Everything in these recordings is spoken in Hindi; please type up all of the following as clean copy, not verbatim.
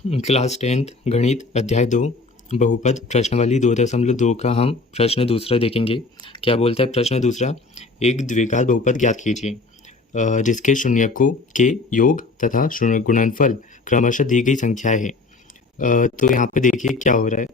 क्लास 10th गणित अध्याय 2 बहुपद प्रश्नावली 2.2 का हम प्रश्न दूसरा देखेंगे। क्या बोलता है प्रश्न दूसरा? एक द्विघात बहुपद ज्ञात कीजिए जिसके शून्यकों के योग तथा गुणनफल क्रमशः दी गई संख्याएं है। तो यहाँ पे देखिए क्या हो रहा है।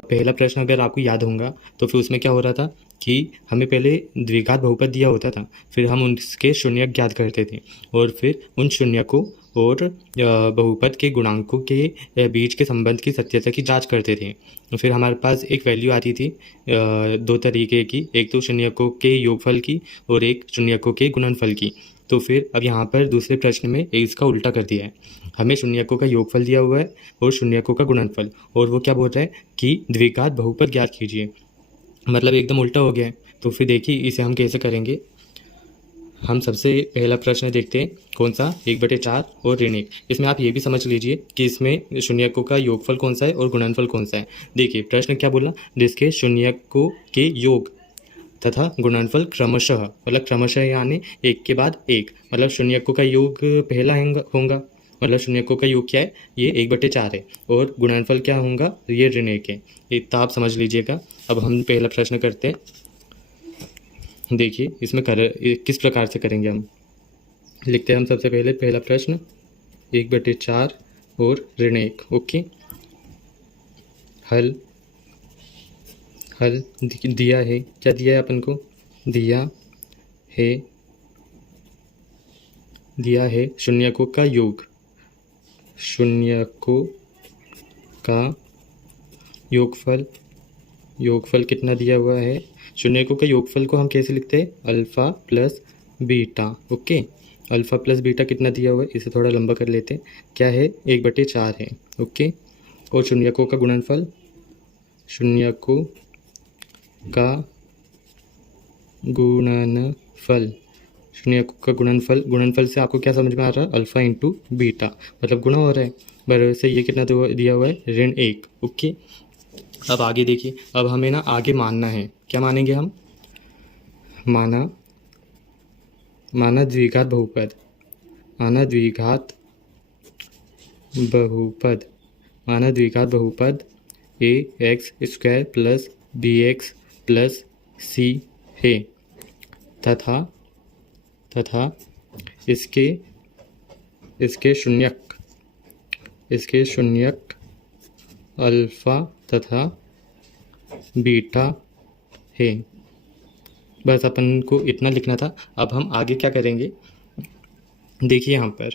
पहला प्रश्न अगर आपको याद होगा तो फिर उसमें क्या हो रहा था कि हमें पहले द्विघात बहुपद दिया होता था, फिर हम उसके शून्यक ज्ञात करते थे और फिर उन शून्यकों और बहुपद के गुणांकों के बीच के संबंध की सत्यता की जांच करते थे। फिर हमारे पास एक वैल्यू आती थी दो तरीके की, एक तो शून्यकों के योगफल की और एक शून्यकों के गुणनफल की। तो फिर अब यहाँ पर दूसरे प्रश्न में इसका उल्टा कर दिया है। हमें शून्यकों का योगफल दिया हुआ है और शून्यकों का गुणनफल, और वो क्या बोल रहा है कि द्विघात बहुपद ज्ञात कीजिए, मतलब एकदम उल्टा हो गया है। तो फिर देखिए इसे हम कैसे करेंगे। हम सबसे पहला प्रश्न देखते हैं, कौन सा? 1/4 और ऋण 1। इसमें आप ये भी समझ लीजिए कि इसमें शून्यकों का योगफल कौन सा है और गुणनफल कौन सा है। देखिए प्रश्न क्या बोला, जिसके शून्यकों के योग तथा गुणनफल क्रमशः, मतलब क्रमशः यानी एक के बाद एक, मतलब शून्यकों का योग पहला होगा, मतलब शून्यकों का योग क्या है, ये 1/4 है, और गुणनफल क्या होगा, ये ऋण 1 है। इतना आप समझ लीजिएगा। अब हम पहला प्रश्न करते हैं। देखिए इसमें किस प्रकार से करेंगे हम। लिखते हैं हम सबसे पहले पहला प्रश्न 1/4 और ऋण 1। ओके, हल दिया है, क्या दिया है अपन को? दिया है शून्यकों का योग, शून्यकों का योगफल कितना दिया हुआ है? शून्यकों का योगफल को हम कैसे लिखते हैं? Alpha plus beta. Okay, alpha plus beta कितना दिया हुआ है, इसे थोड़ा लंबा कर लेते हैं। क्या है? 1/4 है। ओके, और शून्यकों का गुणनफल, शून्यकों का गुणनफल से आपको क्या समझ में आ रहा है? अल्फ़ा इंटू बीटा, मतलब गुणा हो रहा है। बराबर से ये कितना दिया हुआ है? ऋण 1। ओके, अब आगे देखिए। अब हमें ना आगे मानना है, क्या मानेंगे हम? माना द्विघात बहुपद, माना द्विघात बहुपद ax² plus bx plus c है तथा इसके शून्यक अल्फ़ा तथा बीटा है। बस अपन को इतना लिखना था। अब हम आगे क्या करेंगे, देखिए यहाँ पर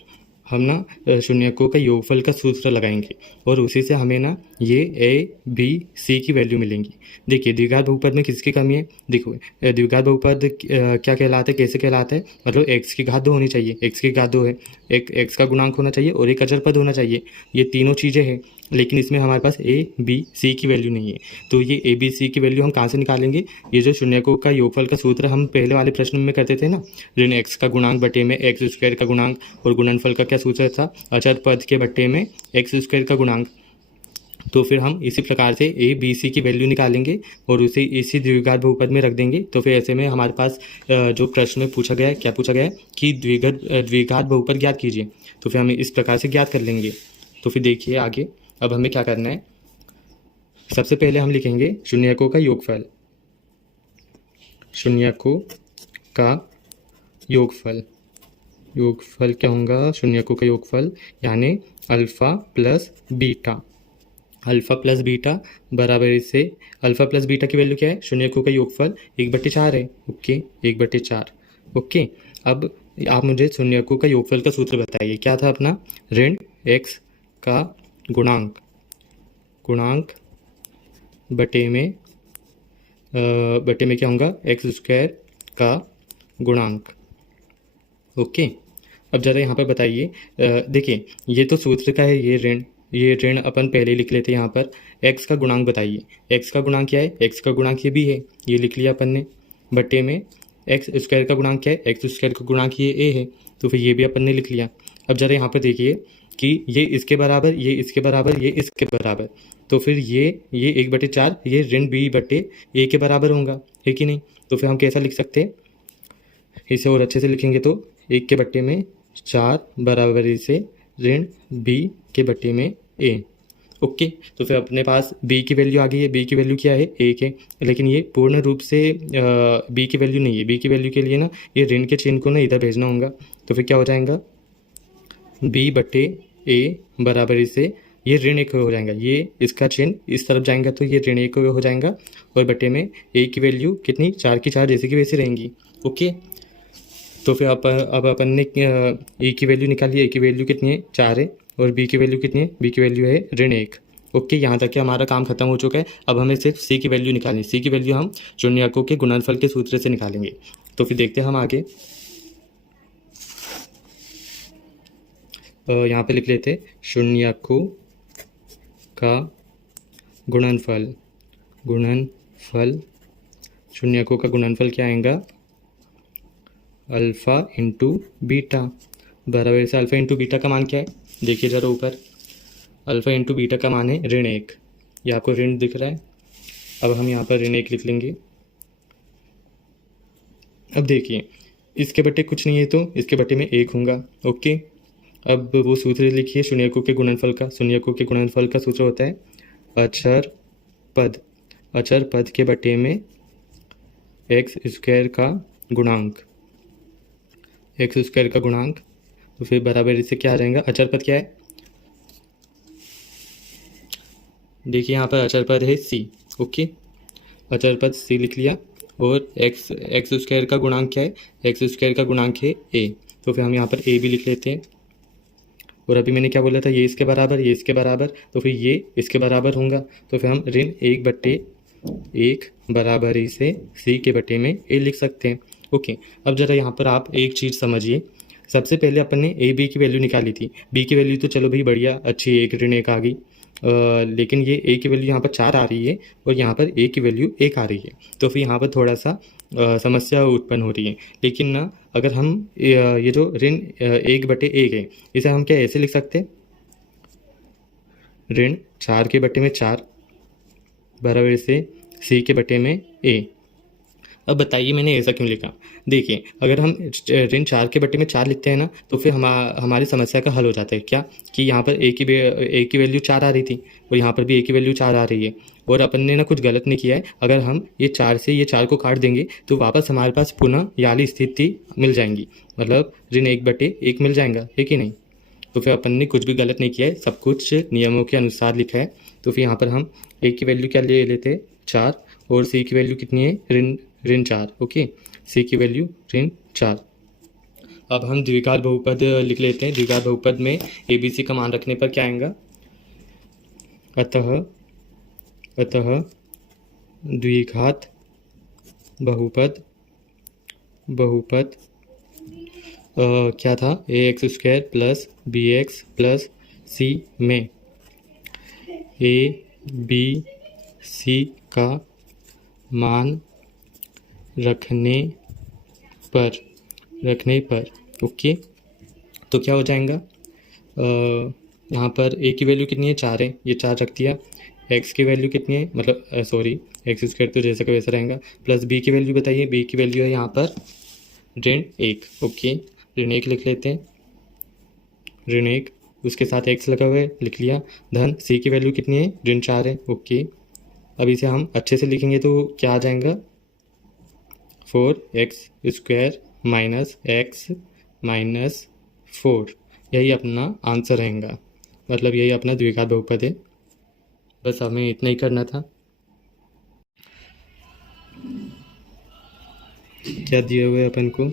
हम ना शून्यकों का योगफल का सूत्र लगाएंगे और उसी से हमें ना ये a b c की वैल्यू मिलेंगी। देखिए द्विघात बहुपद में किसकी कमी है? देखो द्विघात बहुपद क्या कहलाता है, कैसे कहलाता है? मतलब x की घात 2 होनी चाहिए, x की घात 2 है, एक x का गुणांक होना चाहिए और एक अचर पद होना चाहिए। ये तीनों चीज़ें हैं, लेकिन इसमें हमारे पास a b c की वैल्यू नहीं है। तो ये a b c की वैल्यू हम कहाँ से निकालेंगे? ये जो शून्यकों का योगफल का सूत्र हम पहले वाले प्रश्न में करते थे ना, ऋण x का गुणांक बटे में x² का गुणांक, और गुणनफल का क्या सूत्र था? अचर पद के बटे में x² का गुणांक। तो फिर हम इसी प्रकार से a b c की वैल्यू निकालेंगे और उसे इसी द्विघात बहुपद में रख देंगे। तो फिर ऐसे में हमारे पास जो प्रश्न में पूछा गया है, क्या पूछा गया है कि द्विघात बहुपद ज्ञात कीजिए, तो फिर हम इस प्रकार से ज्ञात कर लेंगे। तो फिर देखिए आगे अब हमें क्या करना है। सबसे पहले हम लिखेंगे शून्यकों का योगफल, शून्यकों का योगफल क्या होगा? शून्यकों का योगफल यानी अल्फ़ा प्लस बीटा बराबर से अल्फ़ा प्लस बीटा की वैल्यू क्या है? शून्यकों का योगफल 1/4 है। ओके, 1/4। ओके, अब आप मुझे शून्यकों का योगफल का सूत्र बताइए, क्या था अपना? ऋण x का गुणांक बटे में क्या होगा? x² का गुणांक। ओके, अब ज़रा यहाँ पर बताइए। देखिए ये तो सूत्र का है, ये ऋण अपन पहले लिख लेते हैं। यहाँ पर x का गुणांक बताइए, x का गुणांक क्या है? x का गुणांक ये भी है, ये लिख लिया अपन ने, बटे में x² का गुणांक क्या है? x² का गुणांक ये a है, तो फिर ये भी अपन ने लिख लिया। अब ज़रा यहाँ पर देखिए कि ये इसके बराबर, ये इसके बराबर, ये इसके बराबर, तो फिर ये 1/4 ये ऋण b बटे a के बराबर होगा, है कि नहीं? तो फिर हम कैसा लिख सकते हैं? इसे और अच्छे से लिखेंगे तो 1 के बट्टे में 4 बराबरी से ऋण b के बट्टे में ए। ओके, तो फिर अपने पास बी की वैल्यू आ गई है। बी की वैल्यू क्या है? 1 है। लेकिन ये पूर्ण रूप से बी की वैल्यू नहीं है। बी की वैल्यू के लिए ना ये ऋण के चिन्ह को ना इधर भेजना होगा। तो फिर क्या हो जाएगा? बी बटे ए बराबर इसे ये ऋण 1 हो जाएगा। ये इसका चिन्ह इस तरफ जाएगा तो ये ऋण 1 हो जाएगा। और बटे में ए की वैल्यू कितनी? 4 की 4 जैसे की वैसे रहेंगी। ओके, तो फिर अब अपन ने ए की वैल्यू निकाली। ए की वैल्यू कितनी है? 4 है। और बी की वैल्यू कितनी है? बी की वैल्यू है ऋण 1। ओके, यहाँ तक कि हमारा काम खत्म हो चुका है। अब हमें सिर्फ सी की वैल्यू निकालनी। सी की वैल्यू हम शून्यकों के गुणनफल के सूत्र से निकालेंगे। तो फिर देखते हैं हम आगे। यहाँ पे लिख लेते शून्यकों का गुणनफल। शून्यकों का गुणनफल क्या आएगा? अल्फ़ा इंटू बीटा बराबर से अल्फ़ा इंटू बीटा का मान क्या है? देखिए ज़रा ऊपर, अल्फ़ा इंटू बीटा का मान है ऋण 1। ये आपको ऋण दिख रहा है। अब हम यहाँ पर ऋण 1 लिख लेंगे। अब देखिए, इसके बटे कुछ नहीं है तो इसके बटे में 1 होगा। ओके, अब वो सूत्र लिखिए शून्यकों के गुणनफल का। शून्यकों के गुणनफल का सूत्र होता है अचर पद के बटे में एक्स स्क्वायर का गुणांक। तो फिर बराबर इससे क्या आ जाएगा? अचर पद क्या है? देखिए यहाँ पर अचर पद है सी। ओके, अचर पद सी लिख लिया। और एक्स स्क्वायर का गुणांक क्या है? एक्स स्क्वायर का गुणांक है ए। तो फिर हम यहाँ पर ए भी लिख लेते हैं। और अभी मैंने क्या बोला था? ये इसके बराबर, तो फिर ये इसके बराबर होगा। तो फिर हम ऋण 1 बट्टे 1 बराबर इसे सी के बटे में ए लिख सकते हैं। ओके, अब ज़रा यहाँ पर आप एक चीज़ समझिए। सबसे पहले अपन ने ए बी की वैल्यू निकाली थी। बी की वैल्यू तो चलो भाई बढ़िया अच्छी, 1 ऋण 1 आ गई। लेकिन ये ए की वैल्यू यहाँ पर 4 आ रही है और यहाँ पर ए की वैल्यू 1 आ रही है। तो फिर यहाँ पर थोड़ा सा समस्या उत्पन्न हो रही है। लेकिन ना अगर हम ये जो ऋण 1 बटे 1 है इसे हम क्या ऐसे लिख सकते हैं? ऋण 4 के बटे में 4 बराबर से सी के बटे में ए। अब बताइए मैंने ऐसा क्यों लिखा? देखिए, अगर हम ऋण 4 के बटे में 4 लिखते हैं ना तो फिर हमारी समस्या का हल हो जाता है। क्या कि यहाँ पर ए की वैल्यू 4 आ रही थी और यहाँ पर भी ए की वैल्यू 4 आ रही है। और अपन ने ना कुछ गलत नहीं किया है। अगर हम ये 4 से ये 4 को काट देंगे तो वापस हमारे पास पुनः ये वाली स्थिति मिल जाएंगी। मतलब ऋण 1 बटे 1 मिल जाएगा, है कि नहीं? तो फिर अपन ने कुछ भी गलत नहीं किया है, सब कुछ नियमों के अनुसार लिखा है। तो फिर यहाँ पर हम ए की वैल्यू क्या ले लेते हैं? 4। और सी की वैल्यू कितनी है? ऋण 4। ओके, सी की वैल्यू ऋण 4। अब हम द्विघात बहुपद लिख लेते हैं। द्विघात बहुपद में ए बी सी का मान रखने पर क्या आएगा? अतः द्विघात बहुपद क्या था? A x square plus b x plus c में ए बी सी का मान रखने पर ओके, तो क्या हो जाएगा? यहाँ पर ए की वैल्यू कितनी है? 4 है, ये 4 रख दिया। एक्स की वैल्यू कितनी है? मतलब सॉरी, एक्स स्क्वायर तो जैसा का वैसा रहेगा। प्लस बी की वैल्यू बताइए। बी की वैल्यू है यहाँ पर ऋण 1। ओके, ऋण 1 लिख लेते हैं। ऋण 1 उसके साथ एक्स लगा हुआ है, लिख लिया। धन सी की वैल्यू कितनी है? ऋण 4 है। ओके, अब इसे हम अच्छे से लिखेंगे तो क्या आ जाएगा? 4x square minus x minus 4। यही अपना आंसर रहेगा। मतलब यही अपना द्विघात बहुपद है। बस हमें इतना ही करना था। क्या दिए हुए अपन को?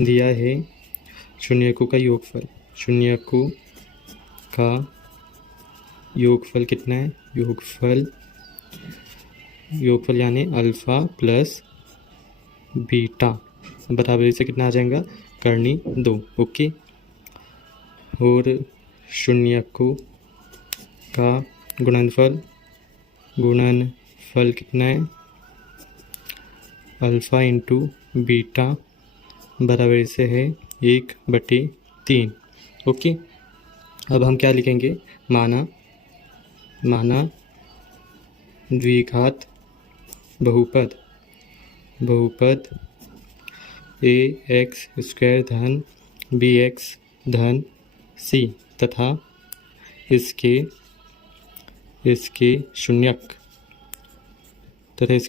दिया है शून्यकों का योगफल। शून्यकों का योगफल कितना है? योगफल यानी अल्फ़ा प्लस बीटा बराबर से कितना आ जाएगा? करनी 2। ओके, और शून्यकों का गुणनफल कितना है? अल्फ़ा इंटू बीटा बराबर से है 1/3। ओके, अब हम क्या लिखेंगे? माना द्विघात बहुपद ए एक्स स्क्वायर धन बी एक्स धन सी तथा इसके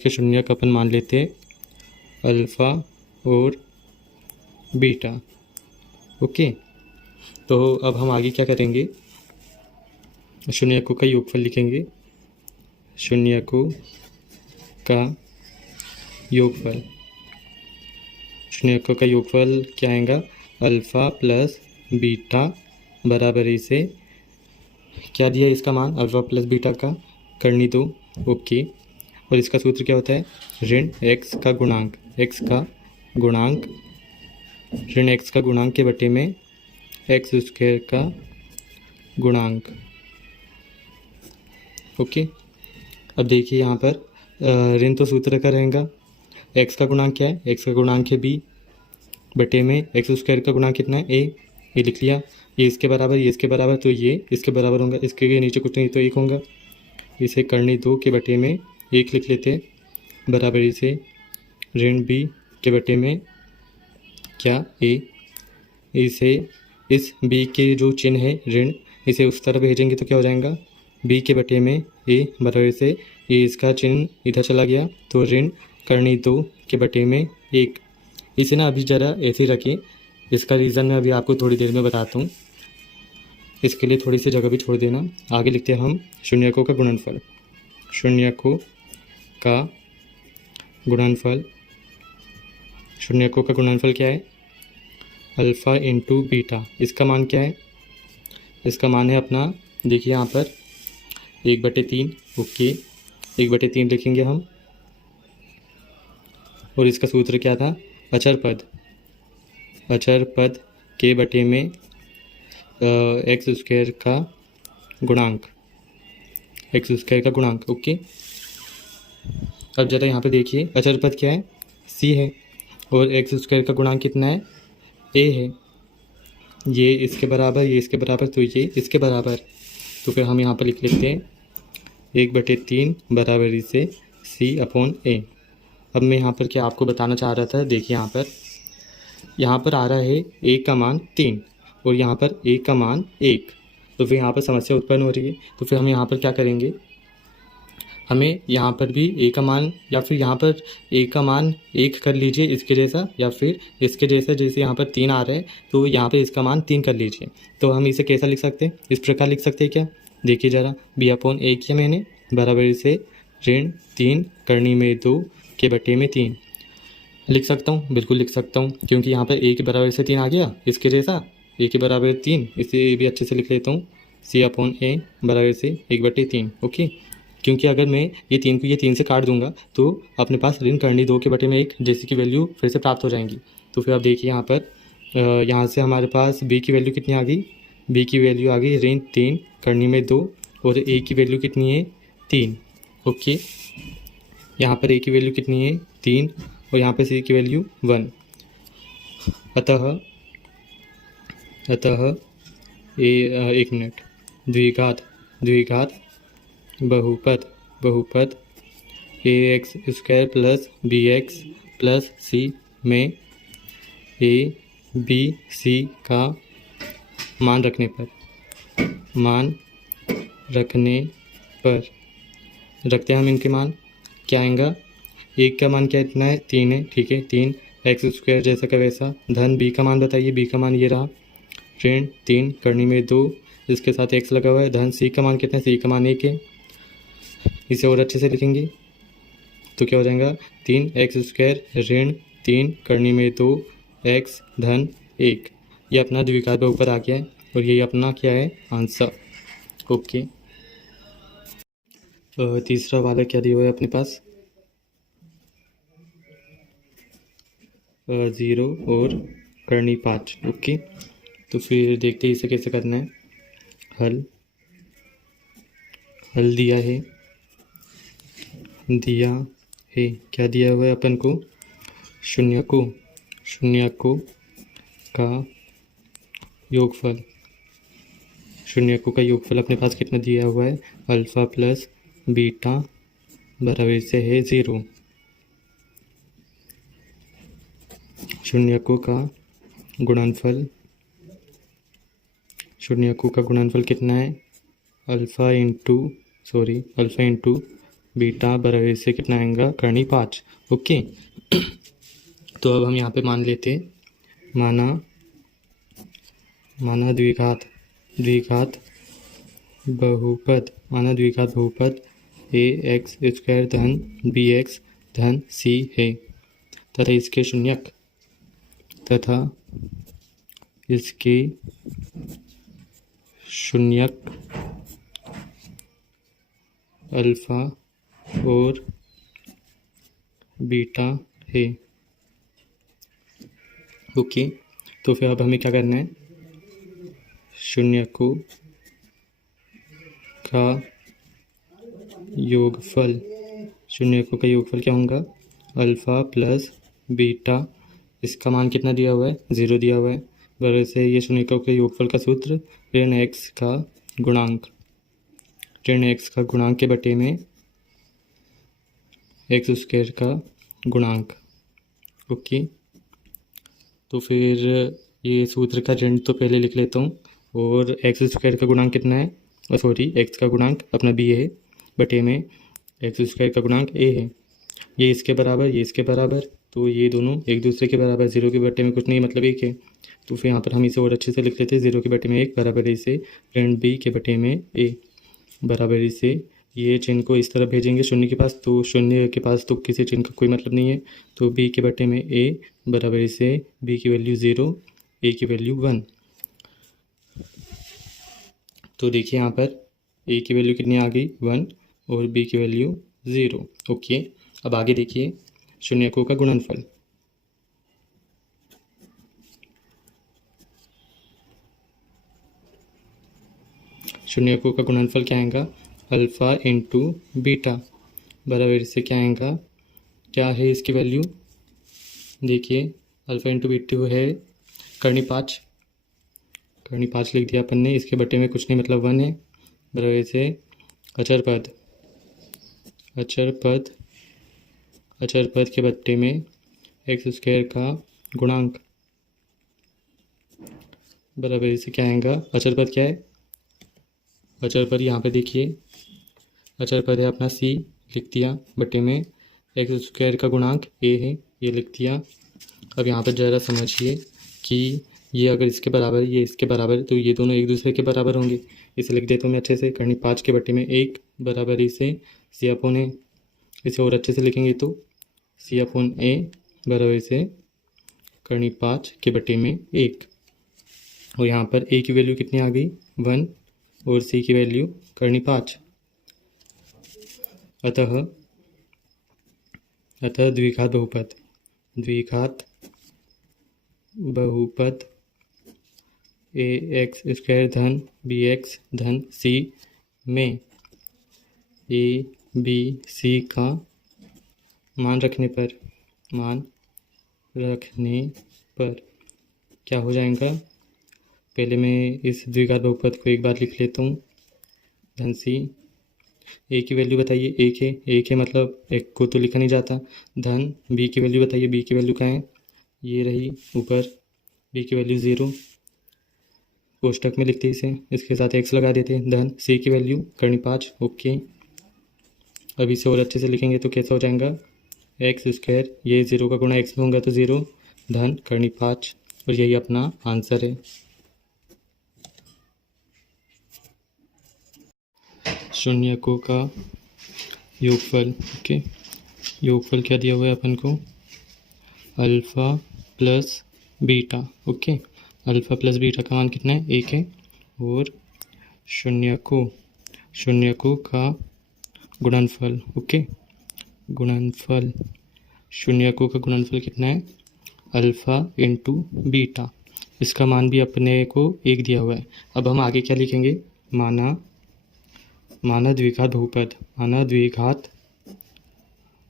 शून्यक अपन मान लेते अल्फ़ा और बीटा। ओके, तो अब हम आगे क्या करेंगे, शून्यकों का योगफल लिखेंगे। शून्यकों का योगफल क्या आएगा, अल्फ़ा प्लस बीटा बराबरी से क्या दिया इसका मान, अल्फ़ा प्लस बीटा का करनी दो। ओके, और इसका सूत्र क्या होता है, ऋण एक्स का गुणांक ऋण एक्स का गुणांक के बटे में एक्स स्क्वायर का गुणांक। ओके, अब देखिए यहाँ पर ऋण तो सूत्र का रहेगा, एक्स का गुणांक क्या है, एक्स का गुणांक है बी बटे में एक्स स्क्वायर का गुणांक कितना है ए, ये लिख लिया। ये इसके बराबर तो ये इसके बराबर होगा, इसके नीचे कुछ नहीं तो एक होगा। इसे करनी 2 के बटे में 1 लिख लेते बराबरी से ऋण बी के बटे में क्या ए। इसे इस बी के जो चिन्ह है ऋण, इसे उस तरफ भेजेंगे तो क्या हो जाएगा, बी के बटे में ए बराबर से ये इसका चिन्ह इधर चला गया तो ऋण करनी 2 के बटे में 1। इसे ना अभी ज़रा ऐसे ही रखें, इसका रीज़न मैं अभी आपको थोड़ी देर में बताता हूँ, इसके लिए थोड़ी सी जगह भी छोड़ देना। आगे लिखते हैं हम शून्यकों का गुणनफल। शून्यकों का गुणनफल क्या है, अल्फ़ा इंटू बीटा। इसका मान क्या है, इसका मान है अपना, देखिए यहाँ पर 1/3। ओके, 1/3 लिखेंगे हम, और इसका सूत्र क्या था, अचर पद के बटे में एक्स स्क्वायर का गुणांक। ओके, अब ज़रा यहाँ पे देखिए, अचर पद क्या है, सी है, और एक्स स्क्वायर का गुणांक कितना है, ए है। ये इसके बराबर तो ये इसके बराबर, तो फिर हम यहाँ पर लिख लेते हैं 1/3 बराबरी से सी अपॉन ए। अब मैं यहाँ पर क्या आपको बताना चाह रहा था, देखिए यहाँ पर आ रहा है ए का मान 3 और यहाँ पर ए का मान 1, तो फिर यहाँ पर समस्या उत्पन्न हो रही है। तो फिर हम यहाँ पर क्या करेंगे, हमें यहाँ पर भी ए का मान, या फिर यहाँ पर ए का मान 1 कर लीजिए इसके जैसा, या फिर इसके जैसा, जैसे यहाँ पर 3 आ रहा है तो यहाँ पर इसका मान 3 कर लीजिए। तो हम इसे कैसा लिख सकते हैं, इस प्रकार लिख सकते हैं क्या, देखिए ज़रा, बी अपॉन ए किया मैंने बराबर से ऋण 3 करनी में 2 के बटे में 3 लिख सकता हूँ, बिल्कुल लिख सकता हूँ, क्योंकि यहाँ पर ए के बराबर से 3 आ गया, इसके जैसा ए के बराबर 3, इसे भी अच्छे से लिख लेता हूँ, सी अपॉन ए बराबर से 1/3। ओके, क्योंकि अगर मैं ये 3 को ये 3 से काट दूंगा तो अपने पास ऋण करनी 2 के बटे में 1 जैसे की वैल्यू फिर से प्राप्त हो जाएंगी। तो फिर आप देखिए यहाँ पर यहाँ से हमारे पास बी की वैल्यू कितनी आ गई, बी की वैल्यू आ गई ऋण 3 करनी में 2, और ए की वैल्यू कितनी है 3। ओके, यहाँ पर ए की वैल्यू कितनी है 3, और यहाँ पे सी की वैल्यू 1। अतः एक मिनट, द्विघात बहुपद a x square plus b x plus c में ए बी सी का मान रखने पर रखते हैं हम इनके मान, क्या आएगा, एक का मान क्या इतना है 3 है, ठीक है, 3 एक्स स्क्वायर जैसा का वैसा, धन बी का मान बताइए, बी का मान ये रहा ऋण 3 करनी में 2, इसके साथ एक्स लगा हुआ है, धन सी का मान कितना है, सी का मान 1 है। इसे और अच्छे से लिखेंगे तो क्या हो जाएगा, 3 एक्स स्क्वायर ऋण 3 करनी में 2 एक्स धन 1। ये अपना द्विघात बहुपद आ गया है, और ये अपना क्या है आंसर। ओके, तीसरा वाला क्या दिया हुआ है अपने पास, 0 और करनी 5। ओके, तो फिर देखते हैं इसे कैसे करना है। हल दिया है क्या दिया हुआ है अपन को, शून्यकों का योगफल अपने पास कितना दिया हुआ है, अल्फ़ा प्लस बीटा बराबर से है 0। शून्यकों का गुणनफल शून्यकों का गुणनफल कितना है, अल्फ़ा इंटू बीटा बराबर से कितना आएगा, करनी 5। ओके। तो अब हम यहाँ पे मान लेते हैं, माना द्विघात बहुपद ए एक्स स्क्वायर धन बी एक्स धन सी है तथा इसके शून्यक अल्फ़ा और बीटा है। ओके। तो फिर अब हमें क्या करना है, शून्यकों का योगफल क्या होगा, अल्फ़ा प्लस बीटा, इसका मान कितना दिया हुआ है, 0 दिया हुआ है। बराबर से ये शून्यकों के योगफल का सूत्र ऋण एक्स का गुणांक के बटे में एक्स स्क्वायर का गुणांक। ओके। तो फिर ये सूत्र का ऋण तो पहले लिख लेता हूँ, और एक्स स्क्वायर का गुणांक कितना है, एक्स का गुणांक अपना बी है बटे में एक्स स्क्वायर का गुणांक ए है। ये इसके बराबर, तो ये दोनों एक दूसरे के बराबर, 0 के बटे में कुछ नहीं मतलब 1 है। तो फिर यहाँ पर हम इसे और अच्छे से लिख लेते हैं, 0 के बटे में 1 बराबर से ऋण बी के बटे में ए बराबर से, ये चिन्ह को इस तरफ भेजेंगे शून्य के पास, तो शून्य के पास तो किसी चिन्ह का कोई मतलब नहीं है। तो बी के बटे में ए बराबर से बी की वैल्यू 0, ए की वैल्यू 1। तो देखिए यहाँ पर ए की वैल्यू कितनी आ गई, 1, और बी की वैल्यू 0। ओके। अब आगे देखिए शून्यकों का गुणनफल। शून्यकों का गुणनफल क्या आएगा, अल्फ़ा इंटू बीटा बराबर से क्या आएगा, क्या है इसकी वैल्यू, देखिए अल्फ़ा इंटू बीटा है करनी 5 लिख दिया अपन ने, इसके बटे में कुछ नहीं मतलब 1 है, बराबर से अचर पद के बटे में एक्स स्क्वायर का गुणांक बराबर से क्या आएगा, अचर पद क्या है, अचर पद यहाँ पे देखिए, अचर पद है अपना सी, लिख दिया बटे में एक्स स्क्वायर का गुणांक ए है, ये लिख दिया। अब यहाँ पर ज़रा समझिए कि ये अगर इसके बराबर, ये इसके बराबर, तो ये दोनों एक दूसरे के बराबर होंगे। इसे लिख देता हूँ मैं अच्छे से, करनी 5 के बटे में 1 बराबर इसे सी अपॉन ए। इसे और अच्छे से लिखेंगे तो सी अपॉन ए बराबर से करनी 5 के बटे में 1, और यहाँ पर ए की वैल्यू कितनी आ गई, 1, और सी की वैल्यू करनी 5। अतः द्विघात बहुपद ए एक्स स्क्वायर धन बी एक्स धन सी में ए बी सी का मान रखने पर क्या हो जाएगा, पहले मैं इस द्विघात बहुपद को एक बार लिख लेता हूँ, धन सी, ए की वैल्यू बताइए, एक है मतलब एक को तो लिखा नहीं जाता, धन बी की वैल्यू बताइए, बी की वैल्यू क्या है, ये रही ऊपर, बी की वैल्यू 0, कोष्टक में लिखते इसे, इसके साथ एक्स लगा देते, धन सी की वैल्यू करनी 5। ओके। अब इसे और अच्छे से लिखेंगे तो कैसा हो जाएगा, एक्स स्क्वायर, ये 0 का गुणा एक्स में होगा तो 0, धन करनी 5, और यही अपना आंसर है। शून्यकों का योगफल। ओके। योगफल क्या दिया हुआ है अपन को, alpha plus beta. Okay. Alpha plus beta का मान कितना है, 1 है, और शून्यकों का गुणनफल। ओके। गुणनफल, शून्यकों का गुणनफल कितना है, अल्फ़ा इंटू बीटा, इसका मान भी अपने को 1 दिया हुआ है। अब हम आगे क्या लिखेंगे, माना द्विघात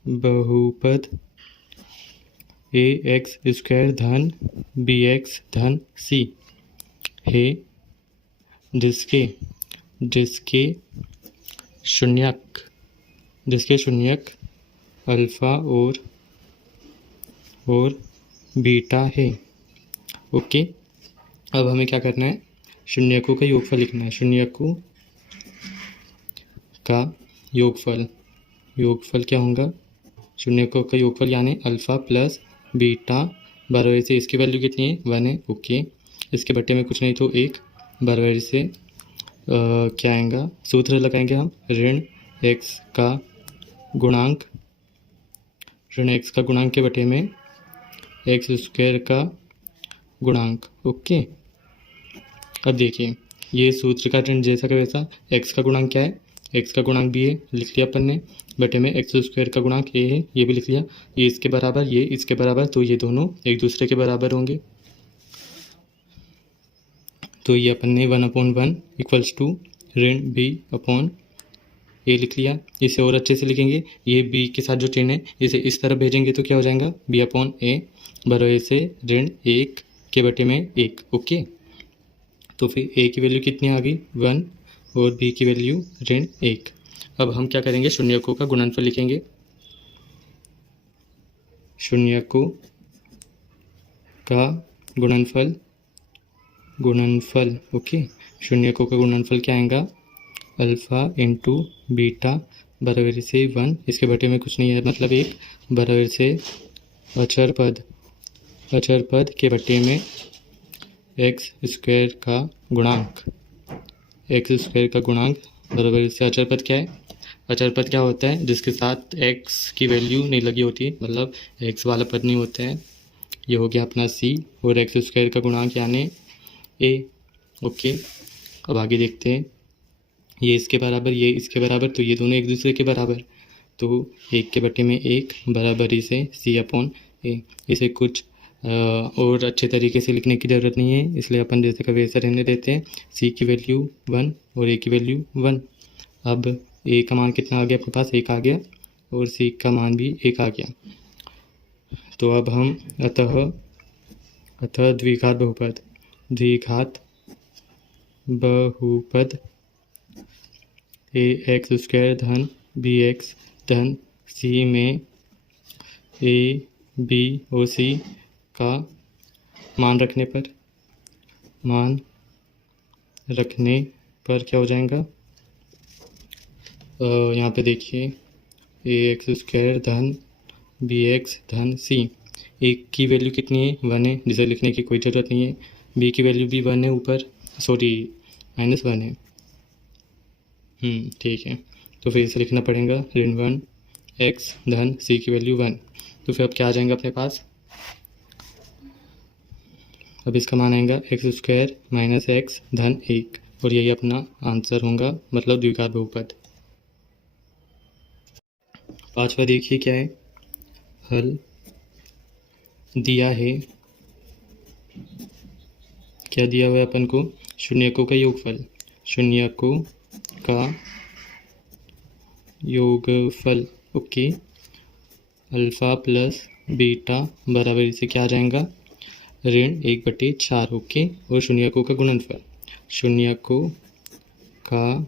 बहुपद ए एक्स स्क्वायर धन बी एक्स धन सी है, जिसके शून्यक अल्फ़ा और बीटा है। ओके। अब हमें क्या करना है, शून्यकों का योगफल लिखना है। शून्यकों का योगफल, योगफल क्या होगा? शून्यकों का योगफल यानी अल्फ़ा प्लस बीटा बराबर से इसकी वैल्यू कितनी है? 1 है। ओके, इसके बट्टे में कुछ नहीं तो 1 बराबर से क्या आएगा? सूत्र लगाएंगे हम, ऋण x का गुणांक, ऋण x का गुणांक के बटे में एक्स स्क्वायर का गुणांक। ओके, अब देखिए ये सूत्र का ऋण जैसा का वैसा, x का गुणांक क्या है? x का गुणांक b है, लिख लिया अपन ने, बटे में एक्स स्क्वायर का गुणांक a है, ये भी लिख लिया। ये इसके बराबर, ये इसके बराबर, तो ये दोनों एक दूसरे के बराबर होंगे। तो ये अपन ने 1/1 इक्वल्स टू ऋण b अपॉन ए लिख लिया। इसे और अच्छे से लिखेंगे, ये b के साथ जो चिन्ह है इसे इस तरफ भेजेंगे तो क्या हो जाएगा? b अपॉन ए बराबर से ऋण 1 के बटे में 1। ओके, तो फिर a की वैल्यू कितनी आ गई? 1 और b की वैल्यू ऋण 1। अब हम क्या करेंगे? शून्यकों का गुणनफल लिखेंगे। शून्यकों का गुणनफल, गुणनफल ओके, शून्यकों का गुणनफल क्या आएगा? अल्फ़ा इंटू बीटा बराबर से 1, इसके बटे में कुछ नहीं है मतलब 1 बराबर से अचर पद, अचर पद के बटे में एक्स स्क्वायर का गुणांक, एक्स स्क्वायर का गुणांक बराबर से अचर पद क्या है? अचर पद क्या होता है? जिसके साथ x की वैल्यू नहीं लगी होती, मतलब x वाला पद नहीं होता है। ये हो गया अपना c और एक्स स्क्वायर का गुणांक यानी a। ओके, अब आगे देखते हैं। ये इसके बराबर, ये इसके बराबर, तो ये दोनों एक दूसरे के बराबर, तो 1 के बटे में 1 बराबरी से c अपॉन a। इसे कुछ और अच्छे तरीके से लिखने की ज़रूरत नहीं है, इसलिए अपन जैसे का वैसा रहने देते हैं। c की वैल्यू 1 और a की वैल्यू 1। अब a का मान कितना आ गया आपके पास? 1 आ गया, और c का मान भी 1 आ गया। तो अब हम अतः द्विघात बहुपद, द्विघात बहुपद ए एक्स स्क्वायर धन बी एक्स धन सी में ए बी और सी का मान रखने पर, मान रखने पर क्या हो जाएगा? यहाँ पे देखिए ए एक्स स्क्वायर धन बी एक्स धन सी, एक की वैल्यू कितनी है? 1 है, जिसे लिखने की कोई ज़रूरत नहीं है। बी की वैल्यू भी 1 है, ऊपर सॉरी -1 है। ठीक है, तो फिर इसे लिखना पड़ेगा ऋण 1 एक्स धन सी की वैल्यू 1। तो फिर अब क्या आ जाएगा अपने पास? अब इसका मान आएगा एक्स स्क्वायर माइनस एक्स धन 1, और यही अपना आंसर होगा, मतलब द्विघात बहुपद। पांचवा देखिए क्या है, हल दिया है, क्या दिया हुआ है अपन को? शून्यकों का योगफल, शून्यकों का योगफल। ओके, अल्फ़ा प्लस बीटा बराबर से क्या आ जाएगा? ऋण 1/4। ओके, और शून्यकों का गुणनफल, शून्यकों का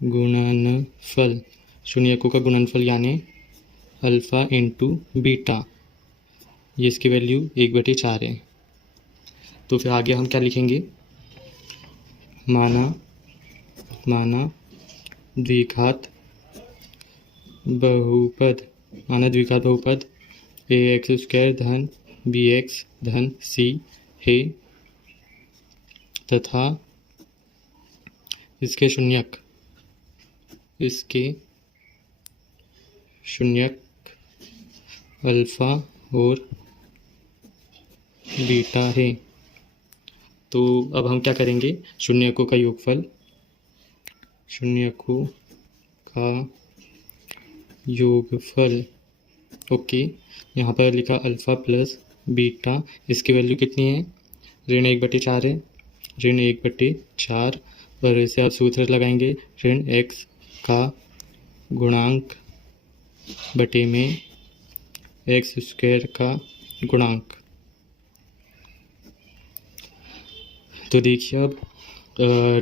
गुणनफल, शून्यकों का गुणनफल यानी अल्फ़ा इंटू बीटा, ये इसकी वैल्यू 1/4 है। तो फिर आगे हम क्या लिखेंगे? माना द्विघात बहुपद, माना द्विघात बहुपद ए एक्स स्क्वायर धन बी एक्स धन सी है तथा इसके शून्यक, इसके शून्यक अल्फ़ा और बीटा है। तो अब हम क्या करेंगे? शून्यकों का योगफल, शून्यकों का योगफल। ओके, यहाँ पर लिखा अल्फ़ा प्लस बीटा, इसकी वैल्यू कितनी है? ऋण 1/4 है, ऋण 1/4, और इसे आप सूत्र लगाएंगे, ऋण एक्स का गुणांक बटे में एक्स स्क्वायर का गुणांक। तो देखिए अब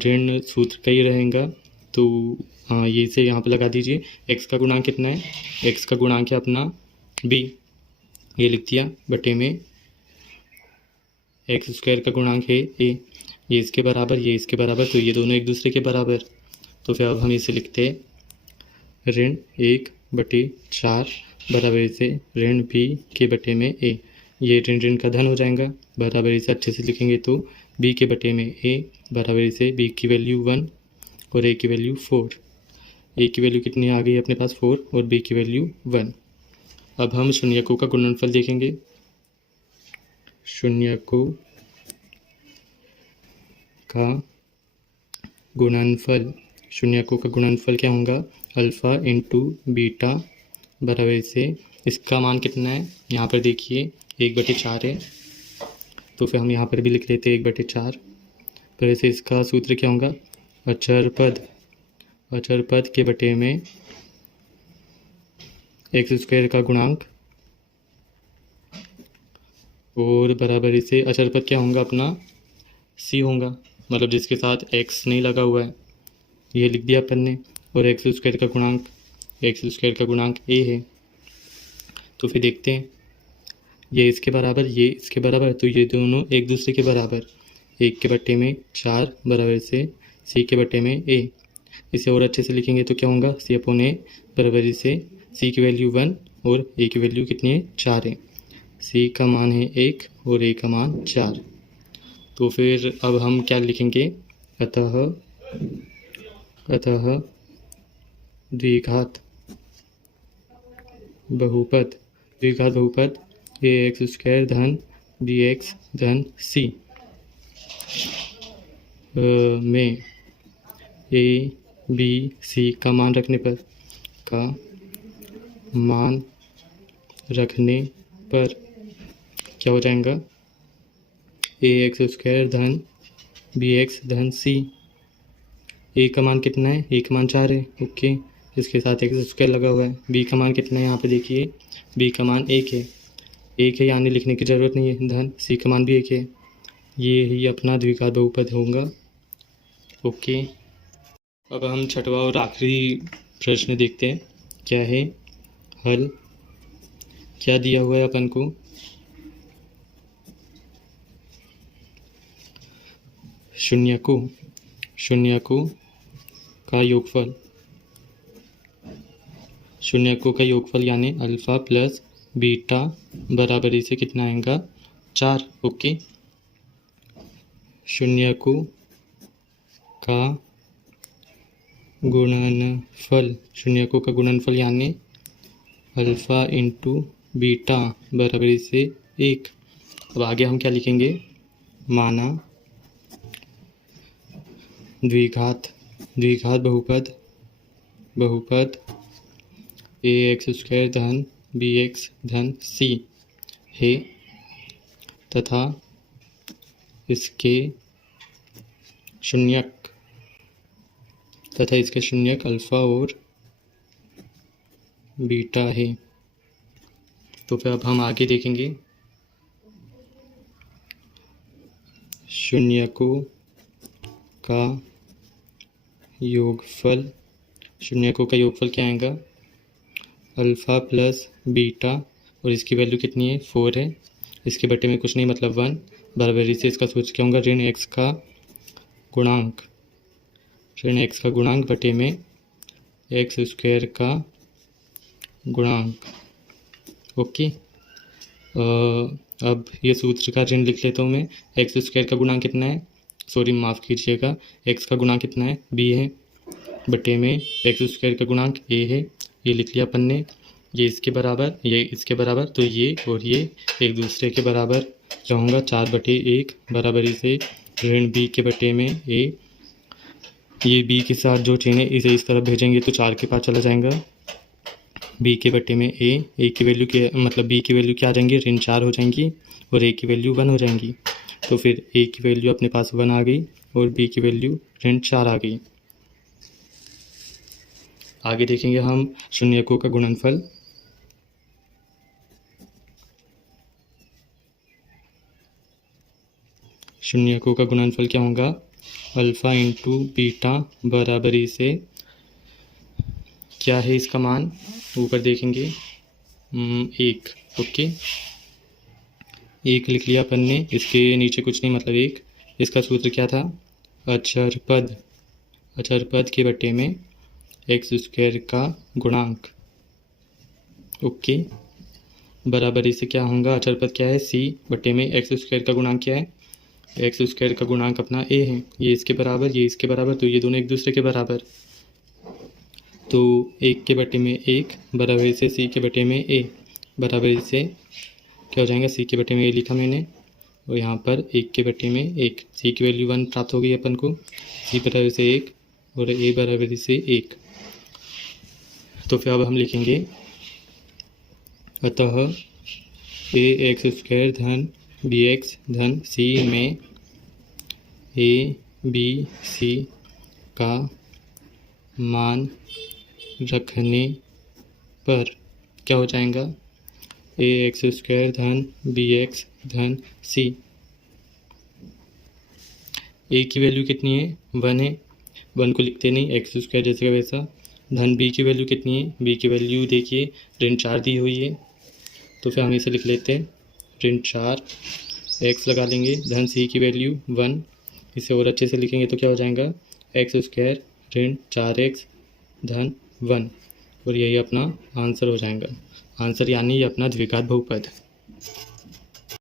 ऋण सूत्र का ही रहेगा, तो ये इसे यहाँ पे लगा दीजिए। x का गुणांक कितना है? x का गुणांक है अपना b, ये लिख दिया, बटे में एक्स स्क्वायर का गुणांक है a। ये इसके बराबर, ये इसके बराबर, तो ये दोनों एक दूसरे के बराबर। तो फिर अब हम इसे लिखते हैं ऋण 1/4 बराबर से ऋण b के बटे में a। ये ऋण ऋण का धन हो जाएगा। बराबर से अच्छे से लिखेंगे तो b के बटे में a बराबर से b की वैल्यू 1 और a की वैल्यू 4। a की वैल्यू कितनी आ गई अपने पास 4 और b की वैल्यू 1। अब हम शून्यकों का गुणनफल देखेंगे। शून्यकों का गुणनफल, शून्यकों का गुणनफल क्या होगा? अल्फ़ा इंटू बीटा बराबर से इसका मान कितना है यहाँ पर देखिए 1/4 है, तो फिर हम यहाँ पर भी लिख लेते हैं 1/4। पर ऐसे इसका सूत्र क्या होगा? अचर पद के बटे में x² का गुणांक और बराबर से अचर पद क्या होगा अपना c होगा, मतलब जिसके साथ x नहीं लगा हुआ है, ये लिख दिया अपन ने। और x² का गुणांक a है। तो फिर देखते हैं ये इसके बराबर, ये इसके बराबर, तो ये दोनों एक दूसरे के बराबर। 1 के बटे में 4 बराबर से c के बटे में a। इसे और अच्छे से लिखेंगे तो क्या होगा? c/a बराबर से c की वैल्यू 1 और a की वैल्यू कितनी है? 4 है। c का मान है 1 और a का मान 4। तो फिर अब हम क्या लिखेंगे? अतः द्विघात बहुपद ax² धन bx धन c में a b c का मान रखने पर क्या हो जाएगा? ax² धन bx धन c। a का मान कितना है? a का मान 4 है, ओके, इसके साथ x² लगा हुआ है। b का मान कितना है? यहाँ पे देखिए b का मान 1 है, यानी लिखने की ज़रूरत नहीं है। धन c का मान भी 1 है। ये ही अपना द्विघात बहुपद होगा, ओके। अब हम छठवां और आखिरी प्रश्न देखते हैं क्या है। हल क्या दिया हुआ है अपन को? शून्यकों का योगफल यानी अल्फ़ा प्लस बीटा बराबरी से कितना आएगा? 4, ओके। शून्यकों का गुणनफल यानी अल्फ़ा इंटू बीटा बराबरी से 1। अब आगे हम क्या लिखेंगे? माना द्विघात बहुपद ax² धन bx धन c है तथा इसके शून्यक अल्फ़ा और बीटा है। तो फिर अब हम आगे देखेंगे शून्यकों का योगफल क्या आएगा? अल्फ़ा प्लस बीटा और इसकी वैल्यू कितनी है? 4 है, इसके बटे में कुछ नहीं मतलब 1 बराबरी से इसका सूत्र क्या होगा? ऋण x का गुणांक बटे में x² का गुणांक, ओके। अब ये सूत्र का ऋण लिख लेता हूँ मैं। x² का गुणांक कितना है? सॉरी माफ़ कीजिएगा, x का गुणांक कितना है? b है, बटे में x² का गुणांक a है, ये लिख लिया अपन ने। ये इसके बराबर, तो ये और ये एक दूसरे के बराबर रहूँगा। 4/1 बराबरी से ऋण b के बटे में a। ये b के साथ जो चिन्ह है इसे इस तरफ भेजेंगे तो 4 के पास चला जाएगा। b के बटे में a की वैल्यू मतलब b की वैल्यू क्या आ जाएंगी? ऋण 4 हो जाएंगी और a की वैल्यू 1 हो जाएंगी। तो फिर a की वैल्यू अपने पास 1 आ गई और b की वैल्यू ऋण 4 आ गई। आगे देखेंगे हम शून्यकों का गुणनफल। शून्यकों का गुणनफल क्या होगा? अल्फ़ा इंटू बीटा बराबरी से क्या है इसका मान? ऊपर देखेंगे 1, ओके, 1 लिख लिया अपन ने, इसके नीचे कुछ नहीं मतलब 1। इसका सूत्र क्या था? अचर पद के बटे में एक्स स्क्वायर का गुणांक। ओके, बराबर इससे क्या होगा? अचर पद क्या है? सी बटे में एक्स स्क्वायर का गुणांक क्या है? एक्स स्क्वायर का गुणांक अपना ए है। ये इसके बराबर, ये इसके बराबर, तो ये दोनों एक दूसरे के बराबर। तो 1 के बटे में 1 बराबर से सी के बटे में ए बराबर से क्या हो जाएगा? सी के बटे में ए लिखा मैंने, और यहाँ पर 1 के बटे में 1, सी की वैल्यू 1 प्राप्त हो गई अपन को, सी बराबर से 1 और ए बराबर से 1। तो फिर अब हम लिखेंगे अतः ए एक्स स्क्वायर धन बी एक्स धन सी में ए बी सी का मान रखने पर क्या हो जाएगा? ए एक्स स्क्वायर धन बी एक्स धन सी। ए की वैल्यू कितनी है? 1 है, 1 को लिखते नहीं, एक्स स्क्वायर जैसे का वैसा। धन बी की वैल्यू कितनी है? बी की वैल्यू देखिए ऋण 4 दी हुई है, तो फिर हम इसे लिख लेते हैं ऋण 4, एक्स लगा लेंगे, धन सी की वैल्यू 1, इसे और अच्छे से लिखेंगे तो क्या हो जाएगा? एक्स स्क्वायर ऋण 4x धन 1, और यही अपना आंसर हो जाएगा। आंसर यानी ये अपना द्विघात बहुपद।